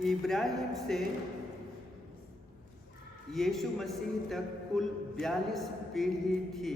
इब्राहिम से यीशु मसीह तक कुल 42 पीढ़ी थी।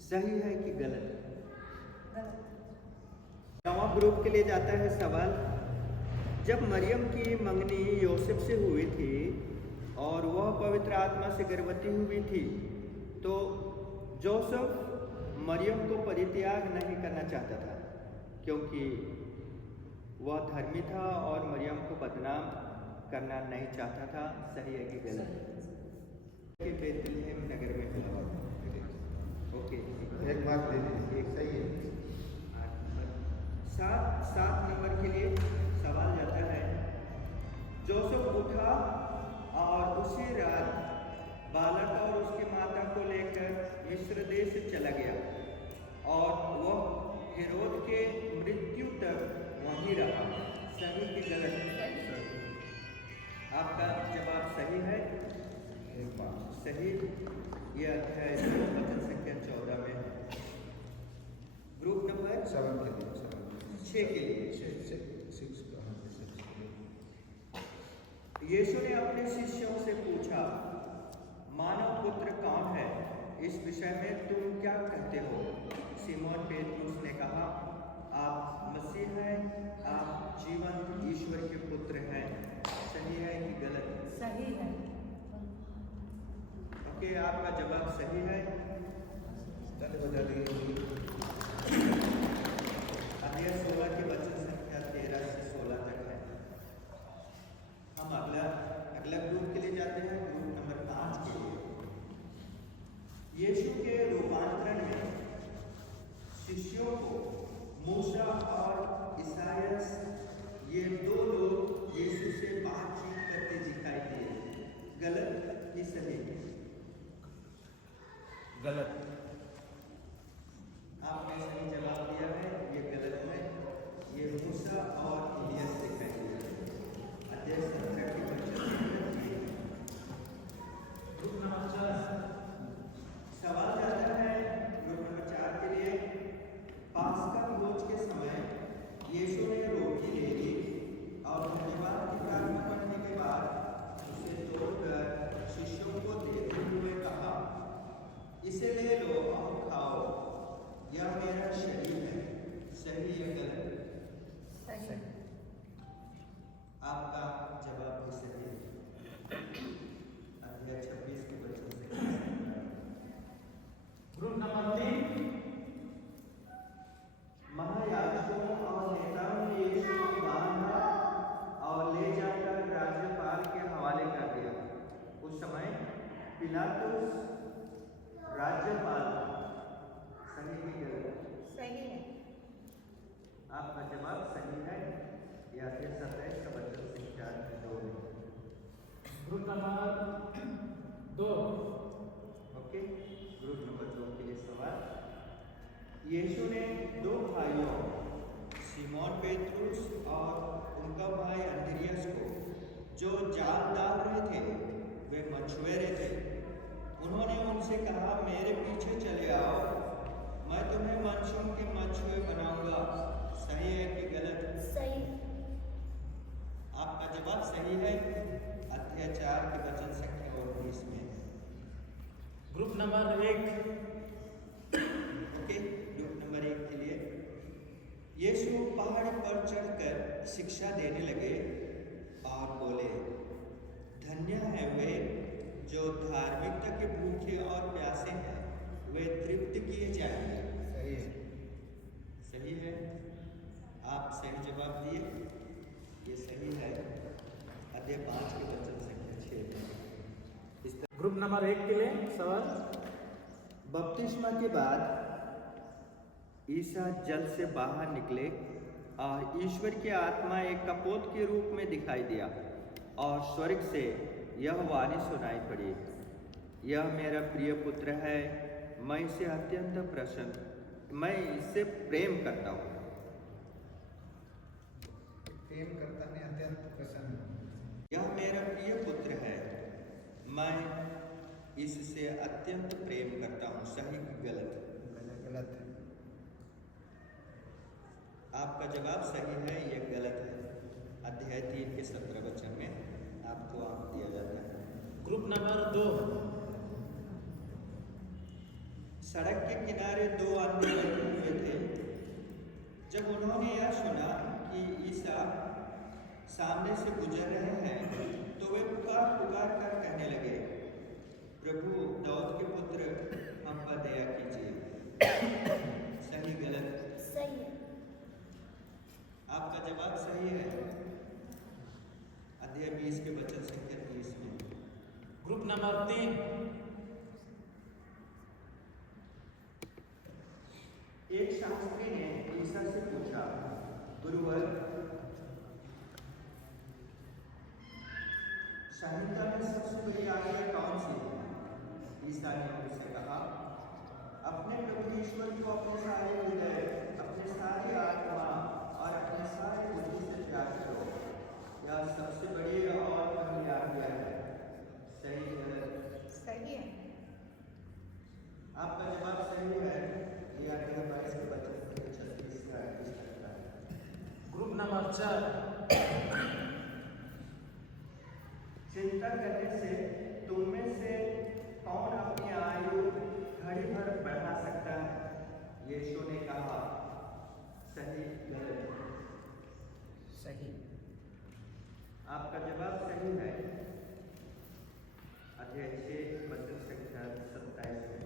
सही है कि गलत? नवा ग्रुप के लिए जाता है सवाल। जब मरियम की मंगनी योसेफ से हुई थी और वह पवित्र आत्मा से गर्भवती हुई थी, तो जोसेफ मरियम को परित्याग नहीं करना चाहता था, क्योंकि वह धर्मी था और मरियम को बदनाम करना नहीं चाहता था। सही है कि गलत? बेथलेहम नगर में हुआ। ओके, एक बात दे दीजिए, एक सही है। 7 नंबर के लिए सवाल जाता है। जोसेफ उठा और उसी रात बालक और उसकी माता को लेकर मिस्र देश चला गया और वह हेरोद के मृत्यु तक वहीं रहा। सही कि गलत? आपका जवाब सही है। एक बात सही। यह अध्याय वचन संख्या 14 में है। ग्रुप नंबर 7 के लिए 6 के लिए 6 यीशु ने अपने शिष्यों से पूछा, मानव पुत्र कौन है? इस विषय में तुम क्या कहते हो? सिमोन पेतरुस ने कहा, आप मसीह हैं, आप जीवंत ईश्वर के पुत्र हैं। सही है कि गलत? सही है। ओके, आपका जवाब सही है। बता दीजिए। अध्याय 16 के वचन संख्या 13 से 16 तक है। हम अगला ग्रुप के लिए जाते हैं, ग्रुप नंबर 5 के लिए। यीशु के रूपांतरण में शिष्यों को मूसा और ईसायास, ये 2 लोग यीशु से बातचीत करते दिखाई दिए। गलत कि सही? गलत। आपने सही जवाब दिया है, ये गलत है। ये मूसा और इलियास दिखाई दिया। अध्याय 17 के वचन सवाल जाता है ग्रुप नंबर 4 के लिए। पास्का भोज के समय यीशु ने रोटी ले ली और धन्यवाद की प्रार्थना करने के बाद उसे तोड़कर शिष्यों को देते हुए कहा, इसे ले लो और खाओ, यह मेरा शरीर है। सही या गलत? सही। आपका जवाब भी सही है। अध्याय 26 के वचन से ग्रुप नंबर 3 महायाजकों और नेताओं ने यीशु को बांधा और ले जाकर राज्यपाल के हवाले कर दिया। उस समय पिलातुस राज्यपाल था। सही की गलत? सही है। आपका जवाब सही है। या फिर 27 का वचन संख्या 2 में। Group number 2 okay, group number 2 के लिए सवाल। यीशु ने 2 भाइयों सिमोन पेतरुस और उनका भाई अंद्रियास को, जो जाल डाल रहे थे, वे मछुआरे थे, उन्होंने उनसे कहा, मेरे पीछे चले आओ, मैं तुम्हें मनुष्यों के मछुए बनाऊंगा। सही है कि गलत? सही। आपका जवाब सही है। अध्याय 4 के वचन संख्या 19 में। Group number 1 okay, group number 1 के लिए यीशु पहाड़ पर चढ़कर शिक्षा देने लगे और बोले, धन्य है वे जो धार्मिकता के भूखे और प्यासे हैं, वे तृप्त किए जाएंगे। सही है। सही है। आप सही जवाब दिए, ये सही है। अध्याय 5 के वचन संख्या 6 इस तरह। ग्रुप नंबर 1 के लिए सवाल। बपतिस्मा के बाद ईसा जल से बाहर निकले और ईश्वर की आत्मा एक कपोत के रूप में दिखाई दिया और स्वर्ग से यह वाणी सुनाई पड़ी, यह मेरा प्रिय पुत्र है, मैं इससे प्रेम करता हूँ। प्रेम करता नहीं, अत्यंत प्रसन्न। यह मेरा प्रिय पुत्र है, मैं इससे अत्यंत प्रेम करता हूँ। सही कि गलत? गलत है। आपका जवाब सही है, यह गलत है। अध्याय अध्याय 3 के 17 वचन में आपको आंक दिया जाता है। Group number 2। सड़क के किनारे 2 आदमी बैठे हुए थे। जब उन्होंने यह सुना कि ईसा सामने से गुजर रहे हैं तो वे पुकार पुकार कर कहने लगे, प्रभु दाऊद के पुत्र हम पर दया कीजिए। सही गलत? सही है। आपका जवाब सही है। अध्याय 20 के वचन संख्या 30 में। Group number 3। एक शास्त्री ने ईसा से पूछा, गुरुवर, संहिता में सबसे बड़ी आज्ञा कौन सी है? ईसा ने उनसे कहा, अपने प्रभु ईश्वर को अपने सारे हृदय, अपने सारी आत्मा और अपने सारे बुद्धि से प्यार करो। यह सबसे बड़ी और पहली आज्ञा है। सही गलत? सही है। आपका जवाब सही है। ये अध्याय 22 के वचन संख्या 36 का 21 तक का है। Group number 4। चिंता करने से तुम में से कौन अपनी आयु घड़ी भर बढ़ा सकता है? यीशु ने कहा, सही गलत? सही। आपका जवाब सही है। अध्याय 6 वचन संख्या 27 में।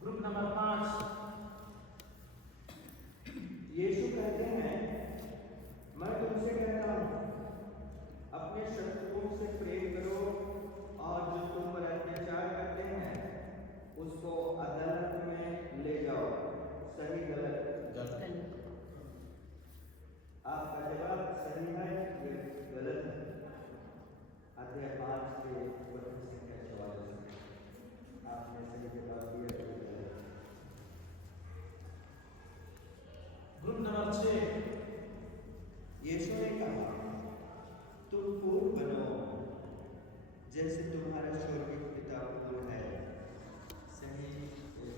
Group number 5। यीशु कहते हैं, मैं तुमसे कहता हूँ, अपने शत्रुओं से प्रेम करो और जो तुम पर अत्याचार करते हैं उसको अदालत में ले जाओ। सही गलत? गलत। आपका जवाब सही है। ये गलत है। अध्याय 5 के वचन संख्या 44 में। आपने सही जवाब दिया। Group number 6। यीशु ने कहा, तुम फूल बनो जैसे तुम्हारा स्वर्गीय पिता फूल है। सही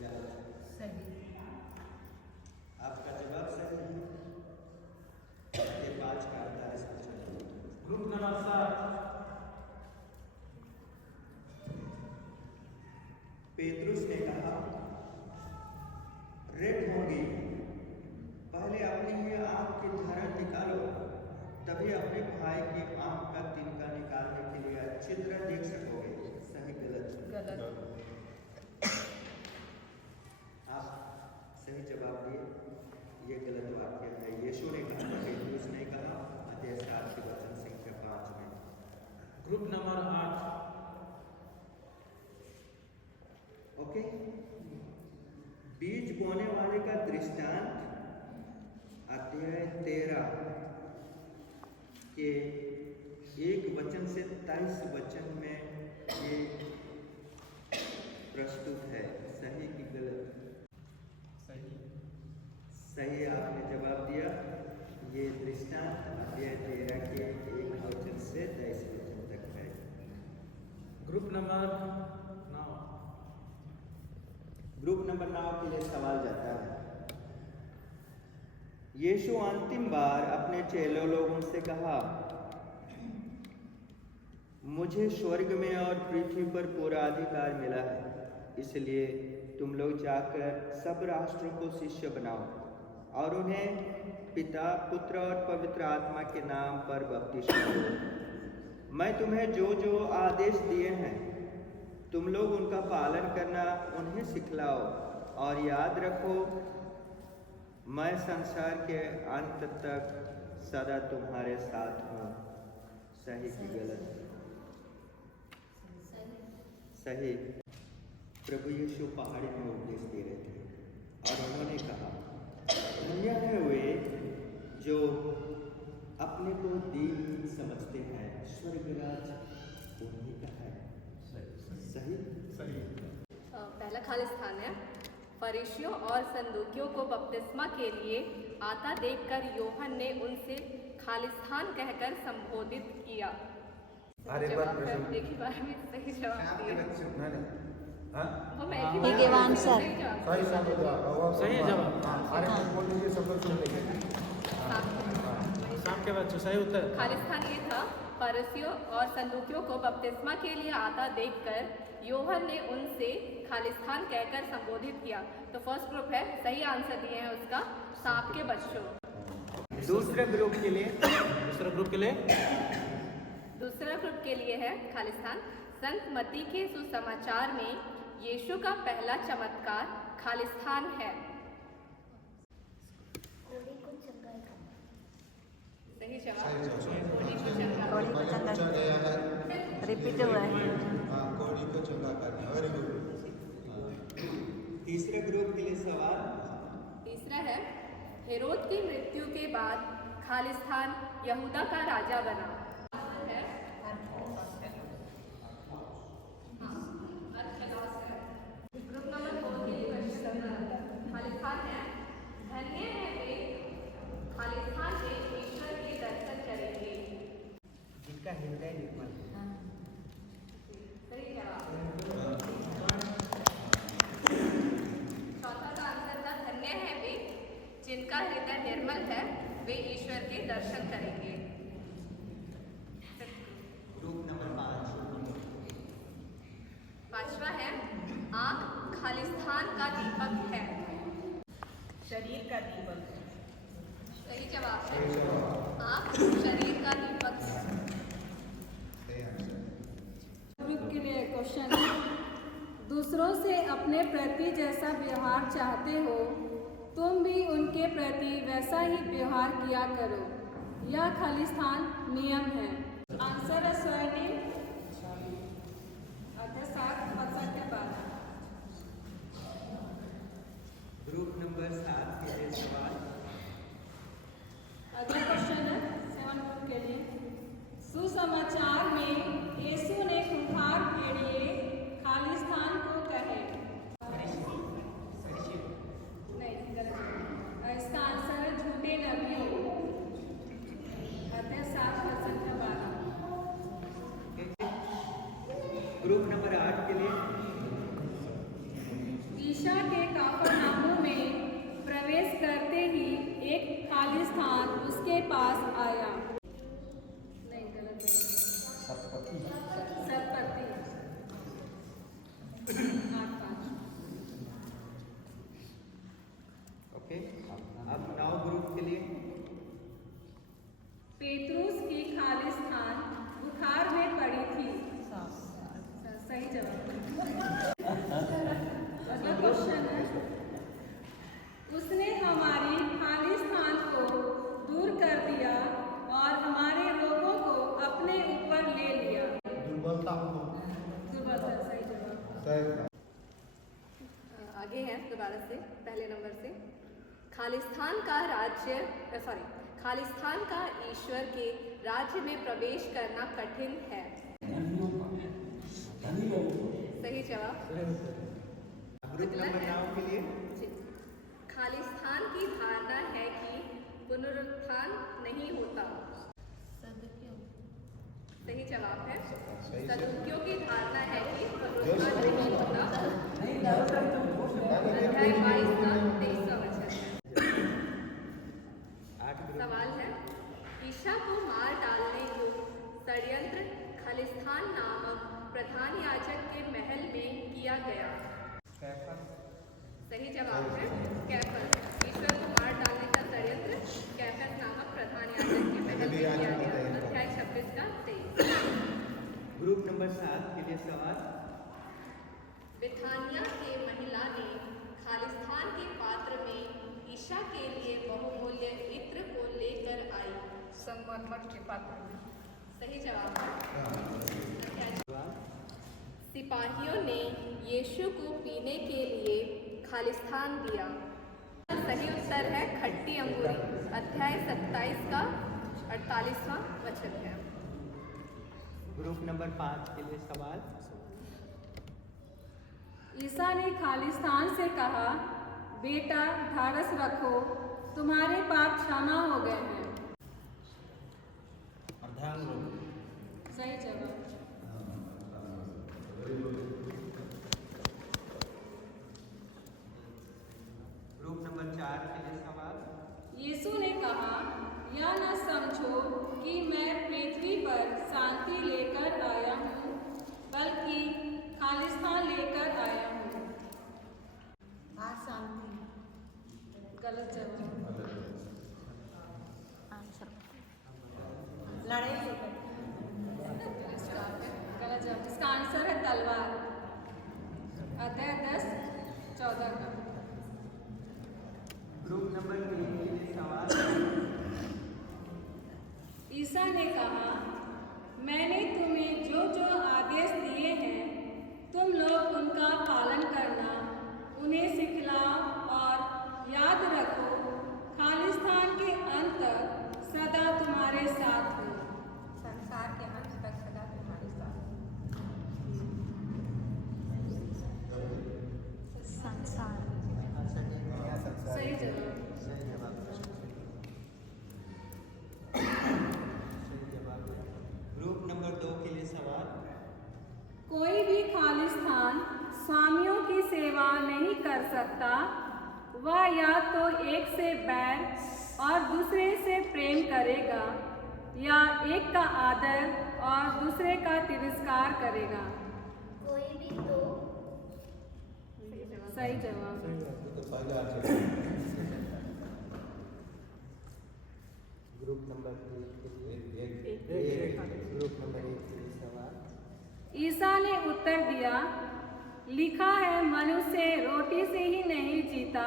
या गलत? सही। आपका जवाब सही है। ये 5 का 48 वचन। Group number 7। पेतरुस ने कहा, रे ढोंगी, पहले अपनी ये आंख की धारण निकालो, तभी अपने भाई की आंख का तिनका निकालने के लिए अच्छी तरह देख सकोगे। सही गलत? गलत। आप सही जवाब दिए। ये गलत वाक्य है। यीशु ने कहा, पेतरुस ने कहा। अध्याय 7 के वचन संख्या 5 में। Group number 8। ओके। बीज बोने वाले का दृष्टांत अध्याय 13 के 1 वचन से 23 वचन में ये प्रस्तुत है। सही की गलत? सही। सही आपने जवाब दिया। ये दृष्टांत अध्याय 13 के 1 वचन से 23 वचन तक है। Group number 9। ग्रुप नंबर 9 के लिए सवाल जाता है। यीशु अंतिम बार अपने चेलों लोगों से कहा, मुझे स्वर्ग में और पृथ्वी पर पूरा अधिकार मिला है, इसलिए तुम लोग जाकर सब राष्ट्रों को शिष्य बनाओ और उन्हें पिता, पुत्र और पवित्र आत्मा के नाम पर बपतिस्मा दो। मैं तुम्हें जो जो आदेश दिए हैं तुम लोग उनका पालन करना उन्हें सिखलाओ, और याद रखो, मैं संसार के अंत तक सदा तुम्हारे साथ हूँ। सही की गलत? सही। प्रभु यीशु पहाड़ी में उपदेश दे रहे थे और उन्होंने कहा, धन्य है वे जो अपने को दीन समझते हैं, स्वर्ग राज उन्हीं का है। सही? सही। पहला खालिस्तान है। फरीशियों और सदूकियों को बपतिस्मा के लिए आता देखकर यूहन्ना ने उनसे खालिस्तान कहकर संबोधित किया। अरे जवाब एक ही बार में सही जवाब आपके दिया। बच्चे वो मैं एक ही बार ठीक है, में आंसर। सही जवाब सही दिया। जवाब। सही जवाब। अरे बोल दीजिए, सब लोग सुन लेंगे। साफ- वही साफ के बच्चों, सही उत्तर। खालिस्तान ये था, फरीसियों और सदूकियों को बपतिस्मा के लिए आता देखकर यूहन्ना ने उनसे खालिस्तान कहकर संबोधित किया। तो फर्स्ट ग्रुप है, सही आंसर दिए हैं उसका सांप के बच्चों। दूसरे ग्रुप के लिए दूसरे ग्रुप के लिए दूसरा ग्रुप के लिए है खालिस्तान। संत मत्ती के सुसमाचार में यीशु का पहला चमत्कार खालिस्तान है। सही जवाब कौड़ी को चंगा रिपीट हुआ है। कौड़ी को चंगा करना, वेरी गुड। तीसरे ग्रुप के लिए सवाल। तीसरा है, हेरोद की मृत्यु के बाद खालिस्तान यहूदा का राजा बना। है ग्रुप नंबर 4 के लिए क्वेश्चन खालिस्तान है, धन्य है वे खालिस्तान में ईश्वर के दर्शन करेंगे। जिनका हृदय निर्मल है। सही जवाब। चौथा का आंसर था, धन्य है वे जिनका हृदय निर्मल है, वे ईश्वर के दर्शन करेंगे। Group number 5। पांचवा है, आंख खालिस्तान का दीपक है। शरीर का दीपक। सही जवाब है, आंख शरीर का दीपक है। सही आंसर। ग्रुप के लिए क्वेश्चन है, दूसरों से अपने प्रति जैसा व्यवहार चाहते हो, तुम भी उनके प्रति वैसा ही व्यवहार किया करो। यह खालिस्तान नियम है। आंसर है स्वर्णिम अध्याय 7 पद के बाद। ग्रुप नंबर 7 के लिए सवाल। अगला क्वेश्चन है 7 ग्रुप के लिए, सुसमाचार में यीशु ने खूंखार भेड़िए खालिस्तान को कहे। नहीं, गलत। इसका आंसर है झूठे नबी अध्याय 7 वचन का 12। ग्रुप नंबर 8 के लिए ईशा के कफरनहूम में प्रवेश करते ही एक खालिस्तान उसके पास आया। नहीं, गलत। सतपति। 8-5। ओके। अब 9 ग्रुप के लिए पेतरुस की खालिस्तान बुखार में पड़ी थी। सही जवाब। अगला क्वेश्चन है, उसने हमारी खालिस्तान को दूर कर दिया और हमारे रोगों को अपने ऊपर ले लिया। दुर्बलताओं को। दुर्बलता। सही जवाब। सही। आगे हैं दोबारा से पहले नंबर से, खालिस्तान का खालिस्तान का ईश्वर के राज्य में प्रवेश करना कठिन है। सही जवाब। ग्रुप नंबर 9 के लिए जी। खालिस्तान की धारणा है कि पुनरुत्थान नहीं होता। सही जवाब है, सदूकियों की धारणा है कि पुनरुत्थान नहीं होता। अध्याय 22 का 23वां वचन है। 8 ग्रुप। सवाल है, ईशा को मार डालने को षड्यंत्र खालिस्तान नामक प्रधान याजक के महल में किया गया। सही जवाब है, कैफर। ईश्वर को मार डालने का षड्यंत्र कैफर नामक प्रधान याजक के महल में किया गया। अध्याय 26 का 23। ग्रुप नंबर 7 के लिए सवाल। बिथानिया के महिला ने खालिस्तान के पात्र में ईशा के लिए बहुमूल्य इत्र को लेकर आई। संगमरमर के पात्र में। सही जवाब है। सिपाहियों ने यीशु को पीने के लिए खालिस्तान दिया। सही उत्तर है खट्टी अंगूरी। अध्याय 27 का 48वां वचन है। ग्रुप नंबर 5 के लिए सवाल। ईसा ने खालिस्तान से कहा, बेटा ढाढ़स रखो, तुम्हारे पाप क्षमा हो गए हैं। सही जवाब। ग्रुप नंबर 4 के लिए सवाल। यीशु ने कहा, यह न समझो गलत जवाब। आंसर लड़ाई गलत जवाब। इसका आंसर है तलवार। अध्याय 10:14 का। ग्रुप नंबर 3 के लिए सवाल। ईसा ने कहा, मैंने तुम्हें जो जो आदेश दिए हैं तुम लोग उनका पालन करना, उन्हें सिखलाओ और याद रखो, खालिस्तान के अंत तक सदा तुम्हारे साथ हो। संसार के अंत तक सदा तुम्हारे साथ। संसार सही जवाब। ग्रुप नंबर 2 के लिए सवाल। कोई भी खालिस्तान स्वामियों की सेवा नहीं कर सकता। वह या तो एक से बैर और दूसरे से प्रेम करेगा या एक का आदर और दूसरे का तिरस्कार करेगा। कोई भी तो सही जवाब। ग्रुप नंबर 1 के लिए सवाल। ईसा ने उत्तर दिया, लिखा है मनुष्य रोटी से ही नहीं जीता,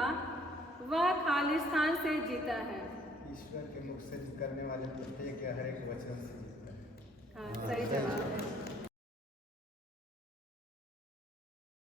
वह खालिस्तान से जीता है। ईश्वर के मुख से निकलने वाले प्रत्येक या हर एक वचन से जीता है। हाँ, सही जवाब है।